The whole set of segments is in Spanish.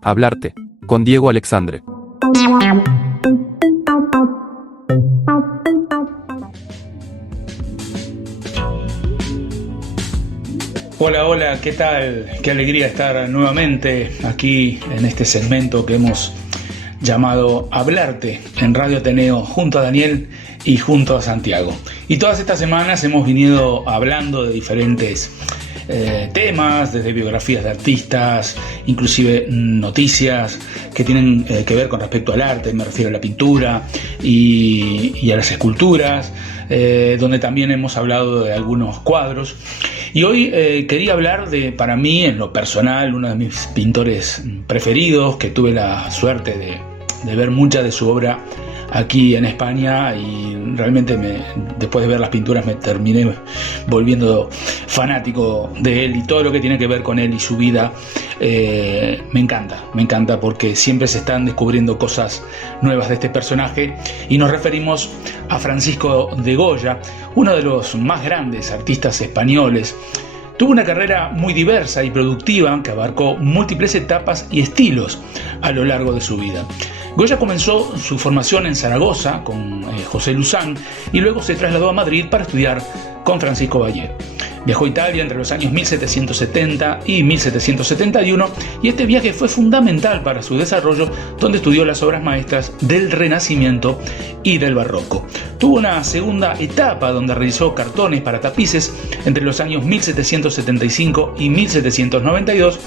Hablarte, con Diego Alexandre. Hola, ¿qué tal? Qué alegría estar nuevamente aquí en este segmento que hemos llamado Hablarte en Radio Ateneo junto a Daniel y junto a Santiago. Y todas estas semanas hemos venido hablando de diferentes temas, desde biografías de artistas, inclusive noticias que tienen que ver con respecto al arte, me refiero a la pintura y a las esculturas, donde también hemos hablado de algunos cuadros. Y hoy quería hablar de, para mí, en lo personal, uno de mis pintores preferidos, que tuve la suerte de ver mucha de su obra aquí en España, y realmente después de ver las pinturas me terminé volviendo fanático de él, y todo lo que tiene que ver con él y su vida me encanta porque siempre se están descubriendo cosas nuevas de este personaje, y nos referimos a Francisco de Goya, uno de los más grandes artistas españoles. Tuvo una carrera muy diversa y productiva que abarcó múltiples etapas y estilos a lo largo de su vida. Goya comenzó su formación en Zaragoza con José Luzán, y luego se trasladó a Madrid para estudiar con Francisco Bayet. Viajó a Italia entre los años 1770 y 1771, y este viaje fue fundamental para su desarrollo, donde estudió las obras maestras del Renacimiento y del Barroco. Tuvo una segunda etapa donde realizó cartones para tapices entre los años 1775 y 1792,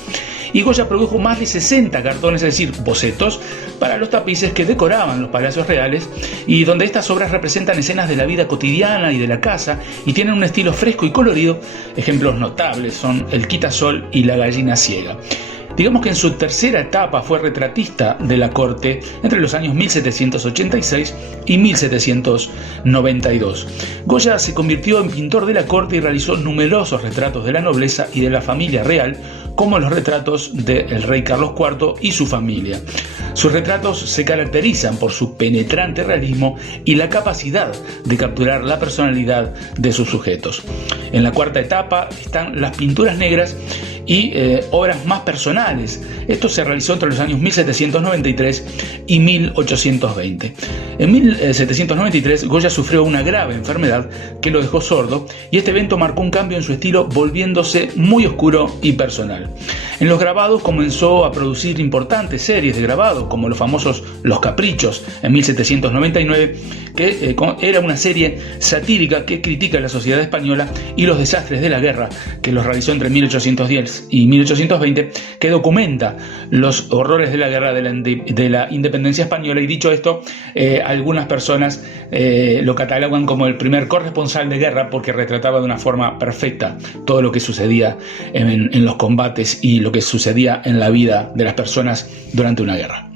y Goya produjo más de 60 cartones, es decir, bocetos, para los tapices que decoraban los palacios reales, y donde estas obras representan escenas de la vida cotidiana y de la casa, y tienen un estilo fresco y colorido. Ejemplos notables son El quitasol y La gallina ciega. Digamos que en su tercera etapa fue retratista de la corte entre los años 1786 y 1792. Goya se convirtió en pintor de la corte y realizó numerosos retratos de la nobleza y de la familia real, como los retratos del rey Carlos IV y su familia. Sus retratos se caracterizan por su penetrante realismo y la capacidad de capturar la personalidad de sus sujetos. En la cuarta etapa están las pinturas negras y obras más personales. Esto se realizó entre los años 1793 y 1820. En 1793 Goya sufrió una grave enfermedad que lo dejó sordo, y este evento marcó un cambio en su estilo, volviéndose muy oscuro y personal. En los grabados comenzó a producir importantes series de grabados, como los famosos Los Caprichos en 1799, que era una serie satírica que critica la sociedad española y los desastres de la guerra, que los realizó entre 1810 y 1820, que documenta los horrores de la guerra de la independencia española. Y dicho esto, algunas personas lo catalogan como el primer corresponsal de guerra, porque retrataba de una forma perfecta todo lo que sucedía en los combates y lo que sucedía en la vida de las personas durante una guerra.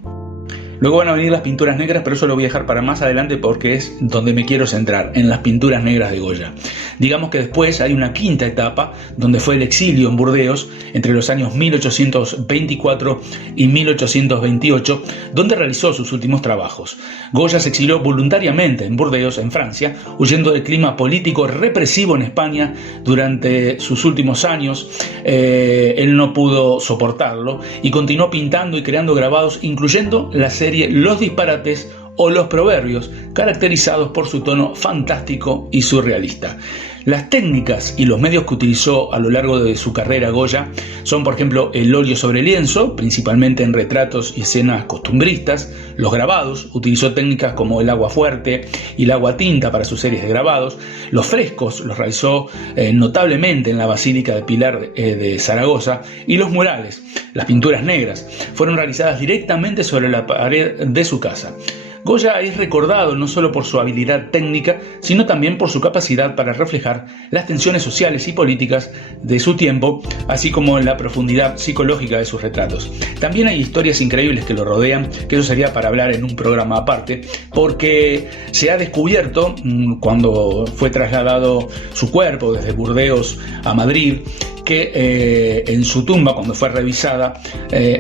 Luego van a venir las pinturas negras, pero eso lo voy a dejar para más adelante porque es donde me quiero centrar, en las pinturas negras de Goya. Digamos que después hay una quinta etapa, donde fue el exilio en Burdeos entre los años 1824 y 1828, donde realizó sus últimos trabajos. Goya se exilió voluntariamente en Burdeos, en Francia, huyendo del clima político represivo en España durante sus últimos años. Él no pudo soportarlo y continuó pintando y creando grabados, incluyendo la serie Los Disparates o Los Proverbios, caracterizados por su tono fantástico y surrealista. Las técnicas y los medios que utilizó a lo largo de su carrera Goya son, por ejemplo, el óleo sobre lienzo, principalmente en retratos y escenas costumbristas. Los grabados, utilizó técnicas como el agua fuerte y el agua tinta para sus series de grabados. Los frescos los realizó notablemente en la Basílica de Pilar de Zaragoza. Y los murales, las pinturas negras, fueron realizadas directamente sobre la pared de su casa. Goya es recordado no solo por su habilidad técnica, sino también por su capacidad para reflejar las tensiones sociales y políticas de su tiempo, así como la profundidad psicológica de sus retratos. También hay historias increíbles que lo rodean, que eso sería para hablar en un programa aparte, porque se ha descubierto, cuando fue trasladado su cuerpo desde Burdeos a Madrid, que en su tumba, cuando fue revisada,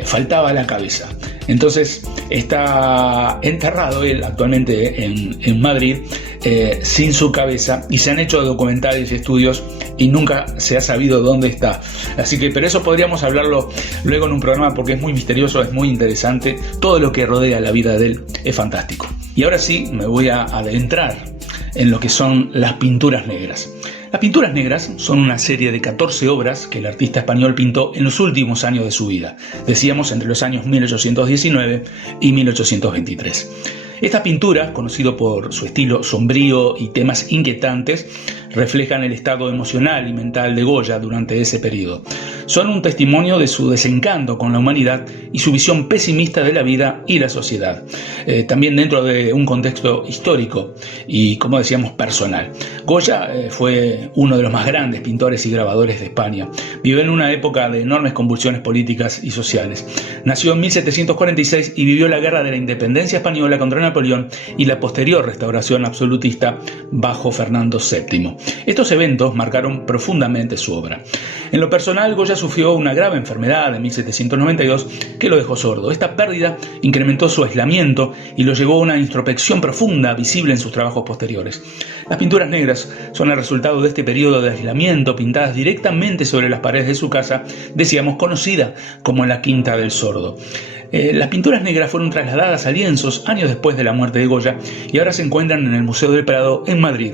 faltaba la cabeza. Entonces está enterrado él actualmente en Madrid, sin su cabeza, y se han hecho documentales y estudios y nunca se ha sabido dónde está. Así que, pero eso podríamos hablarlo luego en un programa, porque es muy misterioso, es muy interesante. Todo lo que rodea la vida de él es fantástico. Y ahora sí me voy a adentrar en lo que son las pinturas negras. Las pinturas negras son una serie de 14 obras que el artista español pintó en los últimos años de su vida, decíamos entre los años 1819 y 1823. Estas pinturas, conocido por su estilo sombrío y temas inquietantes, reflejan el estado emocional y mental de Goya durante ese periodo. Son un testimonio de su desencanto con la humanidad y su visión pesimista de la vida y la sociedad, también dentro de un contexto histórico y, como decíamos, personal. Goya fue uno de los más grandes pintores y grabadores de España. Vivió en una época de enormes convulsiones políticas y sociales. Nació en 1746 y vivió la Guerra de la Independencia Española contra Napoleón y la posterior restauración absolutista bajo Fernando VII. Estos eventos marcaron profundamente su obra. En lo personal, Goya sufrió una grave enfermedad en 1792 que lo dejó sordo. Esta pérdida incrementó su aislamiento y lo llevó a una introspección profunda visible en sus trabajos posteriores. Las pinturas negras son el resultado de este periodo de aislamiento, pintadas directamente sobre las paredes de su casa, decíamos conocida como la Quinta del Sordo. Las pinturas negras fueron trasladadas a lienzos años después de la muerte de Goya y ahora se encuentran en el Museo del Prado en Madrid.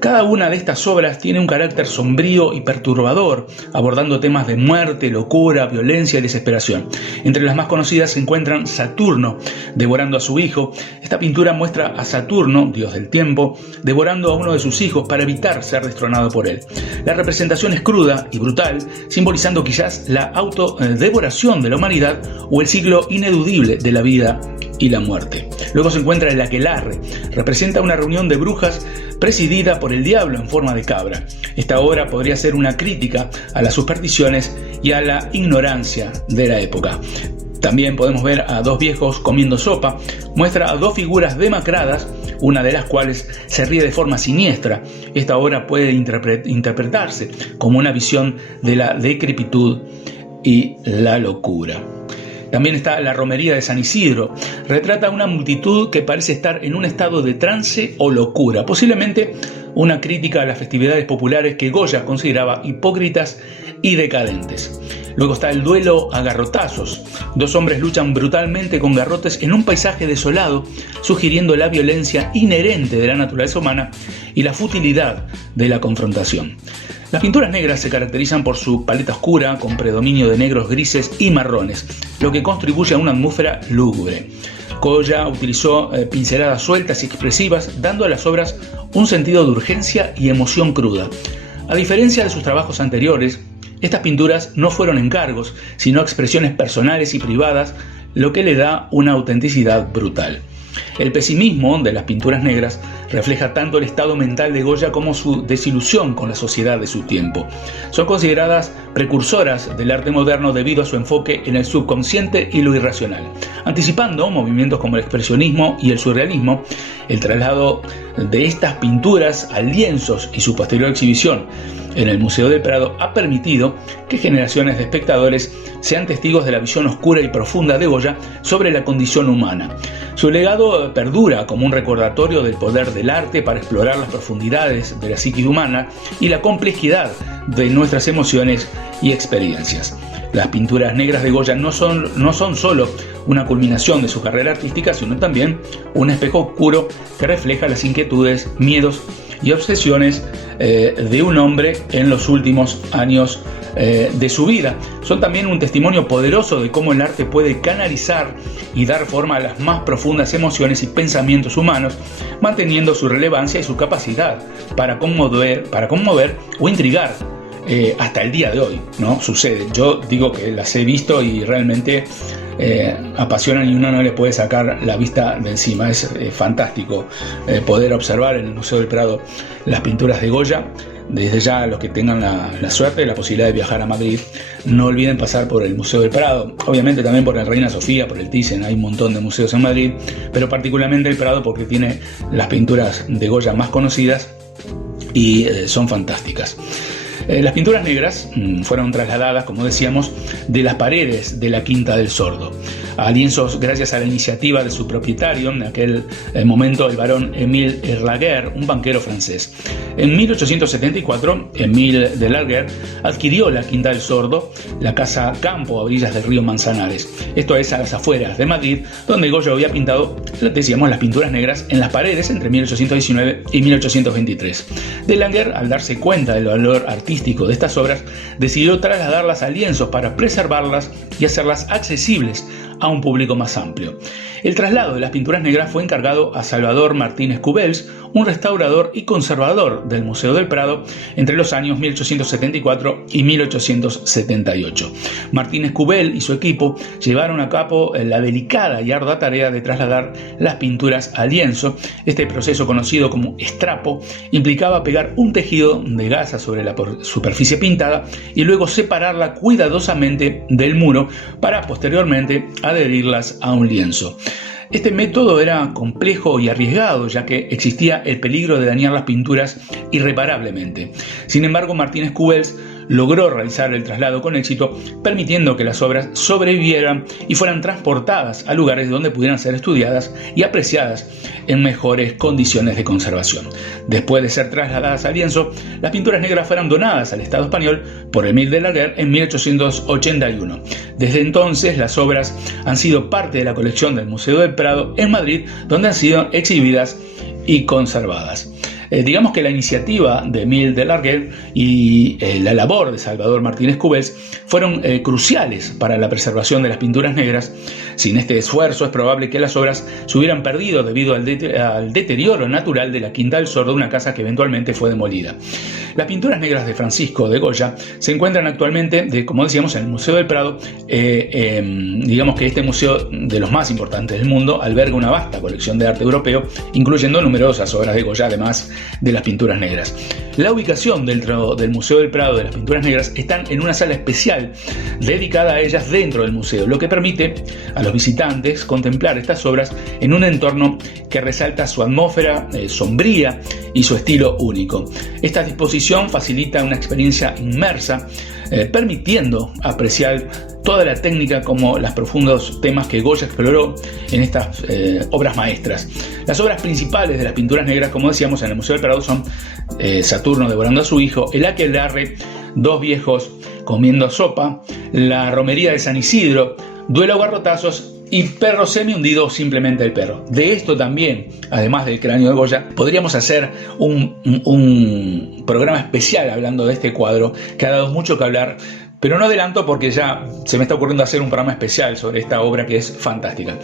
Cada una de estas obras tiene un carácter sombrío y perturbador, abordando temas de muerte, locura, violencia y desesperación. Entre las más conocidas se encuentran Saturno, devorando a su hijo. Esta pintura muestra a Saturno, dios del tiempo, devorando a uno de sus hijos para evitar ser destronado por él. La representación es cruda y brutal, simbolizando quizás la autodevoración de la humanidad o el ciclo ineludible de la vida y la muerte. Luego se encuentra el aquelarre, representa una reunión de brujas presidida por el diablo en forma de cabra. Esta obra podría ser una crítica a las supersticiones y a la ignorancia de la época. También podemos ver a dos viejos comiendo sopa. Muestra a dos figuras demacradas, una de las cuales se ríe de forma siniestra. Esta obra puede interpretarse como una visión de la decrepitud y la locura. También está la romería de San Isidro. Retrata a una multitud que parece estar en un estado de trance o locura, posiblemente una crítica a las festividades populares que Goya consideraba hipócritas y decadentes. Luego está el duelo a garrotazos. Dos hombres luchan brutalmente con garrotes en un paisaje desolado, sugiriendo la violencia inherente de la naturaleza humana y la futilidad de la confrontación. Las pinturas negras se caracterizan por su paleta oscura, con predominio de negros, grises y marrones, lo que contribuye a una atmósfera lúgubre. Goya utilizó pinceladas sueltas y expresivas, dando a las obras un sentido de urgencia y emoción cruda. A diferencia de sus trabajos anteriores, estas pinturas no fueron encargos, sino expresiones personales y privadas, lo que le da una autenticidad brutal. El pesimismo de las pinturas negras refleja tanto el estado mental de Goya como su desilusión con la sociedad de su tiempo. Son consideradas precursoras del arte moderno debido a su enfoque en el subconsciente y lo irracional. Anticipando movimientos como el expresionismo y el surrealismo, el traslado de estas pinturas a lienzos y su posterior exhibición en el Museo del Prado ha permitido que generaciones de espectadores sean testigos de la visión oscura y profunda de Goya sobre la condición humana. Su legado perdura como un recordatorio del poder del arte para explorar las profundidades de la psique humana y la complejidad de nuestras emociones y experiencias. Las pinturas negras de Goya no son solo una culminación de su carrera artística, sino también un espejo oscuro que refleja las inquietudes, miedos y obsesiones de un hombre en los últimos años de su vida. Son también un testimonio poderoso de cómo el arte puede canalizar y dar forma a las más profundas emociones y pensamientos humanos, manteniendo su relevancia y su capacidad para conmover o intrigar. Hasta el día de hoy, ¿no? Sucede. Yo digo que las he visto y realmente apasionan y uno no le puede sacar la vista de encima. Es fantástico poder observar en el Museo del Prado las pinturas de Goya. Desde ya, los que tengan la suerte y la posibilidad de viajar a Madrid, no olviden pasar por el Museo del Prado, obviamente también por el Reina Sofía, por el Thyssen. Hay un montón de museos en Madrid, pero particularmente el Prado porque tiene las pinturas de Goya más conocidas y son fantásticas. Las pinturas negras fueron trasladadas, como decíamos, de las paredes de la Quinta del Sordo a lienzos gracias a la iniciativa de su propietario, en aquel momento el barón Émile Laguerre, un banquero francés. En 1874, Émile de Laguerre adquirió la Quinta del Sordo, la casa campo a orillas del río Manzanares, esto es a las afueras de Madrid, donde Goya había pintado, decíamos, las pinturas negras en las paredes entre 1819 y 1823. De Laguerre, al darse cuenta del valor artístico de estas obras, decidió trasladarlas a lienzos para preservarlas y hacerlas accesibles a un público más amplio. El traslado de las pinturas negras fue encargado a Salvador Martínez Cubells, un restaurador y conservador del Museo del Prado entre los años 1874 y 1878. Martínez Cubells y su equipo llevaron a cabo la delicada y ardua tarea de trasladar las pinturas a lienzo. Este proceso, conocido como estrapo, implicaba pegar un tejido de gasa sobre la superficie pintada y luego separarla cuidadosamente del muro para posteriormente adherirlas a un lienzo. Este método era complejo y arriesgado, ya que existía el peligro de dañar las pinturas irreparablemente. Sin embargo, Martínez Cubells logró realizar el traslado con éxito, permitiendo que las obras sobrevivieran y fueran transportadas a lugares donde pudieran ser estudiadas y apreciadas en mejores condiciones de conservación. Después de ser trasladadas al lienzo, las pinturas negras fueron donadas al Estado español por Émile de Laguerre en 1881. Desde entonces, las obras han sido parte de la colección del Museo del Prado en Madrid, donde han sido exhibidas y conservadas. Digamos que la iniciativa de Émile de Laguerre y la labor de Salvador Martínez Cubells fueron cruciales para la preservación de las pinturas negras. Sin este esfuerzo es probable que las obras se hubieran perdido debido al deterioro natural de la Quinta del Sordo, una casa que eventualmente fue demolida. Las pinturas negras de Francisco de Goya se encuentran actualmente, como decíamos, en el Museo del Prado. Digamos que este museo, de los más importantes del mundo, alberga una vasta colección de arte europeo, incluyendo numerosas obras de Goya, además de las pinturas negras. La ubicación dentro del Museo del Prado de las pinturas negras están en una sala especial dedicada a ellas dentro del museo, lo que permite a los visitantes contemplar estas obras en un entorno que resalta su atmósfera sombría y su estilo único. Esta disposición facilita una experiencia inmersa, permitiendo apreciar toda la técnica como los profundos temas que Goya exploró en estas obras maestras. Las obras principales de las pinturas negras, como decíamos, en el Museo del Prado son Saturno devorando a su hijo, El aquelarre, Dos viejos comiendo sopa, La romería de San Isidro, Duelo a garrotazos y Perro semi hundido o simplemente el perro. De esto también, además del cráneo de Goya, podríamos hacer un programa especial hablando de este cuadro que ha dado mucho que hablar, pero no adelanto porque ya se me está ocurriendo hacer un programa especial sobre esta obra que es fantástica.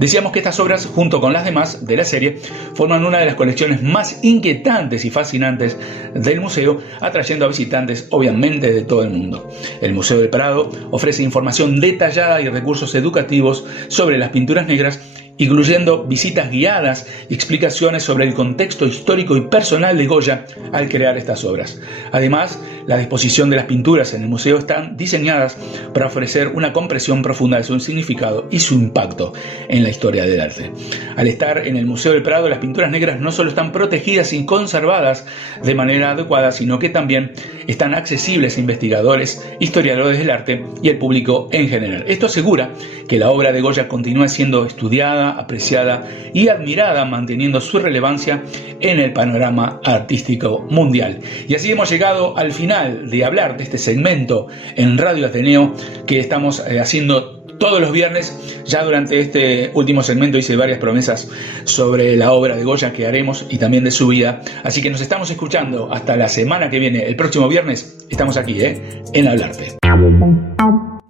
Decíamos que estas obras, junto con las demás de la serie, forman una de las colecciones más inquietantes y fascinantes del museo, atrayendo a visitantes obviamente de todo el mundo. El Museo del Prado ofrece información detallada y recursos educativos sobre las pinturas negras, incluyendo visitas guiadas y explicaciones sobre el contexto histórico y personal de Goya al crear estas obras. Además, la disposición de las pinturas en el museo están diseñadas para ofrecer una comprensión profunda de su significado y su impacto en la historia del arte. Al estar en el Museo del Prado, las pinturas negras no solo están protegidas y conservadas de manera adecuada, sino que también están accesibles a investigadores, historiadores del arte y al público en general. Esto asegura que la obra de Goya continúa siendo estudiada, apreciada y admirada, manteniendo su relevancia en el panorama artístico mundial. Y así hemos llegado al final de hablar de este segmento en Radio Ateneo que estamos haciendo todos los viernes. Ya durante este último segmento hice varias promesas sobre la obra de Goya que haremos y también de su vida. Así que nos estamos escuchando hasta la semana que viene. El próximo viernes estamos aquí, en Hablarte.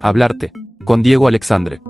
Hablarte, con Diego Alexandre.